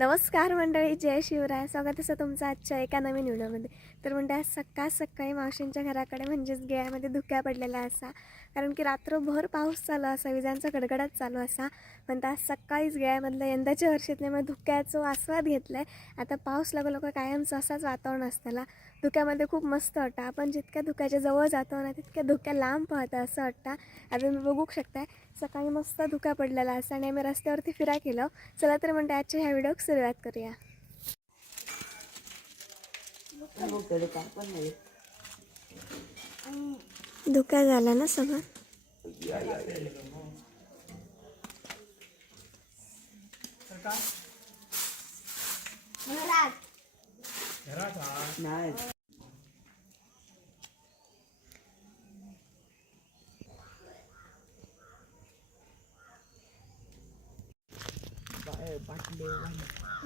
नमस्कार मंडळी, जय शिवराय. स्वागत असं तुमचं आजच्या एका नवीन व्हिडिओमध्ये. तर म्हणजे आज सकाळी मावशींच्या घराकडे म्हणजेच गेळ्यामध्ये धुक्या पडलेला असा, कारण की रात्रभर पाऊस चालू असा, विजांचा गडगडाट चालू असा. पण आज सकाळीच गेळ्यामधलं यंदाच्या वर्षातल्यामुळे धुक्याचा आस्वाद घेतला आहे. आता पाऊस लागलो कायमचं असाच वातावरण असताना धुक्यामध्ये खूप मस्त वाटतं. आपण जितक्या धुक्याच्या जवळ जातो ना तितक्या धुक्या लांब पळतं असं वाटतं. आता तुम्ही बघू शकताय सकाळी मस्त धुका पडलेला असा आणि आम्ही रस्त्यावरती फिरा केलं. चला तर म्हणते आजच्या ह्या व्हिडिओ सुरुवात करूया. धुका झाला ना सगळं.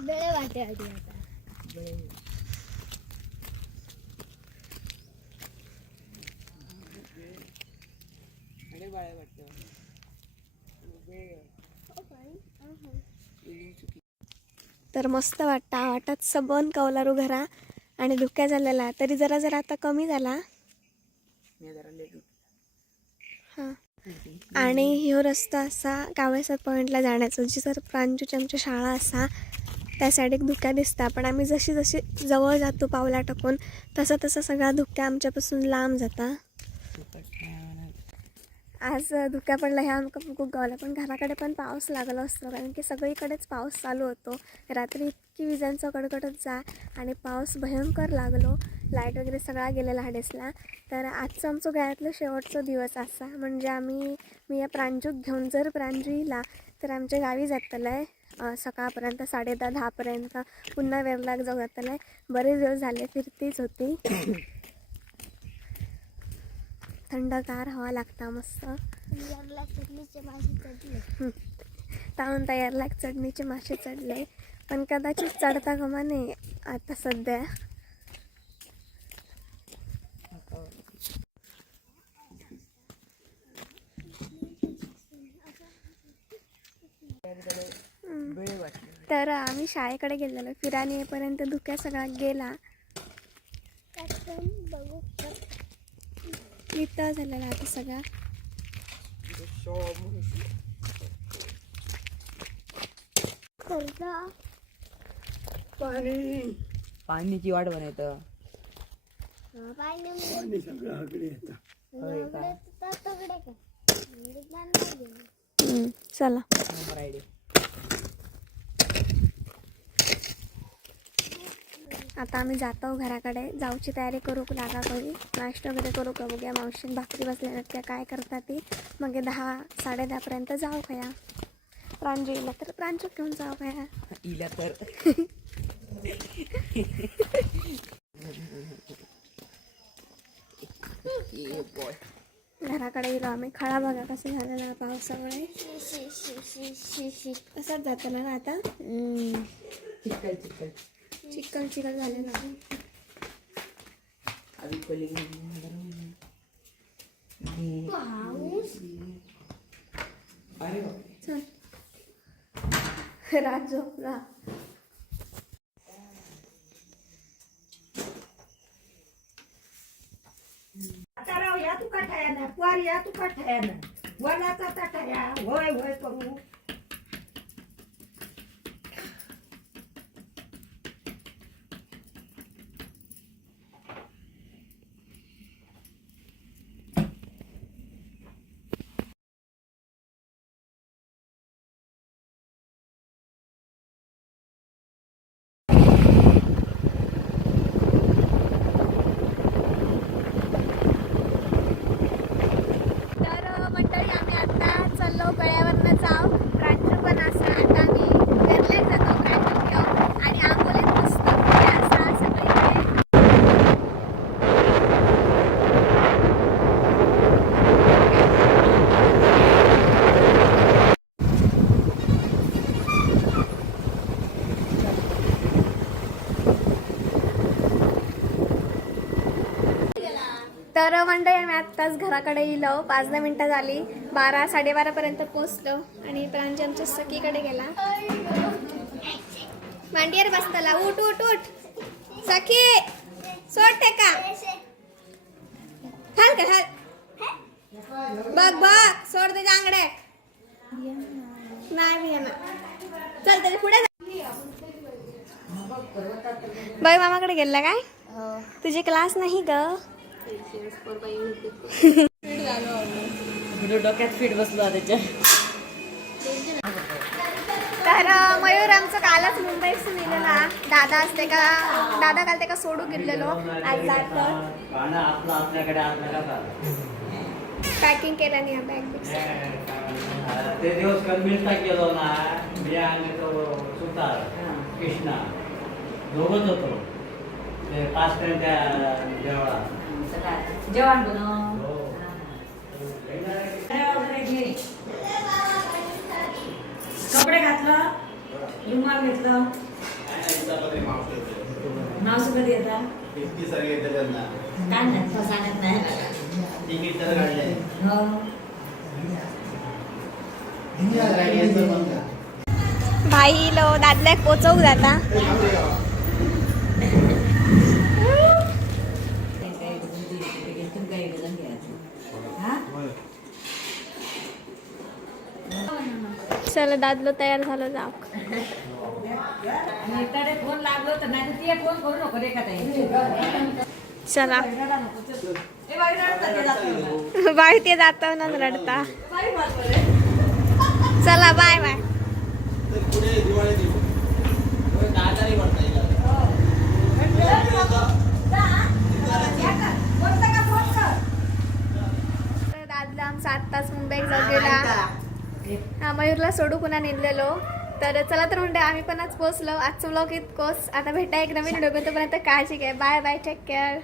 बेळे वाटे आधी आता तर मस्त वाटत सबन कौलारू घरा आणि धुक्या झालेला तरी जरा जरा आता कमी झाला. हां, आणि ह्यो रस्ता असा कावळेसाद पॉईंटला जाण्याचा, जी सर प्रांजूची आमची शाळा असा त्या साईड एक धुक्या दिसता. पण आम्ही जशी जशी जवळ जातो पावला टाकून तसा तसा सगळा धुक्या आमच्यापासून लांब जाता. आज धुक्या पडला ह्या आमका खूप गावला, पण घराकडे पण पाऊस लागला असतो, कारण की सगळीकडेच पाऊस चालू होतो. रात्री इतकी विजांचा कडकडत जा आणि पाऊस भयंकर लागलो. लाईट वगैरे सगळा गेलेला हाडेसला. तर आजचं आमचं गळ्यातलं शेवटचा दिवस असा, म्हणजे मी या प्रांजूक घेऊन जर प्रांजू येईला तर आमच्या गावी जातलं आहे सकाळपर्यंत 10:30-10पर्यंत. पुन्हा वेरलाक जाऊ जातलं आहे. बरेच दिवस झाले फिरतीच होती. थंडगार हवा लागता मस्त. तावून तयारला चढणीचे मासे चढले, पण कदाचित चढता गमा नाही आता सध्या. तर आम्ही शाळेकडे गेलेलो, फिरायला येईपर्यंत धुक्या सगळा गेला. विता झालेला आता सगळा. पाणीची वाट बनायचं. चला आता आम्ही जातो घराकडे. जाऊची तयारी करू लागा कधी नाश्ता वगैरे करू का बघूया. मावशी भाकरी बसल्या त्या काय करतात ती. मग 10-10:30पर्यंत जाऊ खया. प्रांजू येईल तर प्रांजू घेऊन जाऊ खया इला तर. घराकडे गेलो आम्ही. खळा बघा कसं झालेला पावसामुळे. तसंच जातं ना आता. चिकल झालेला. राज झोपला. या तू काठाया ना पोर या तू काठाया ना वलाचा ताठाया होय होय करू. तर मंडळी आम्ही आत्ताच घराकडे येलो. 5-10 मिनटं झाली. 12-12:30पर्यंत पोचलो आणि प्रांजू आमच्या सखीकडे गेला. मांडीवर बसतला उठ उठ उठ सखी सोड टेका हाल कर हाल बघ बघ सोड ते जांगडे नाही भी ना चल त्याच्या पुढे बाई मामाकडे गेला काय तुझे क्लास नाही ग डोक्यात फिट बसलो त्याच्या. तर मयूर आमचं कालच मुंबईसून येलेला दादा असते का दादा काल ते का सोडू गेलेलो आज जातं पॅकिंग केलं नाही बॅग ते दिवस कन्व्हिन्स गेलो ना मी आणि तो सुतार कृष्णा दोघंच होतो ते 5 त्या देवळात जेवण बनव वगैरे घे कपडे घातलं रुमाल घेतलं मावशी कधी येतात काय नाही सांगत नाही तिकीट तर काढले हो भाई लो दादल्याक पोचवू जाता चला दादलो तयार झालो जाऊ आणि इकडे फोन लागलो तर नाही तर ते फोन करू नको रे का ताई चला ए बाई रडतं ते जातं. बाई ते जात ना रडता चला बाय बाय दादला आमचा आत्ताच मुंबईत जाऊ गेला हा मयूरला सोडू पुन्हा नेलेलो तर चला तर म्हणते आम्ही पण आज पोचलो आजचं ब्लॉग इतकोच आता भेटा एक नवीन व्हिडिओ तोपर्यंत काळजी घ्या बाय बाय टेक केअर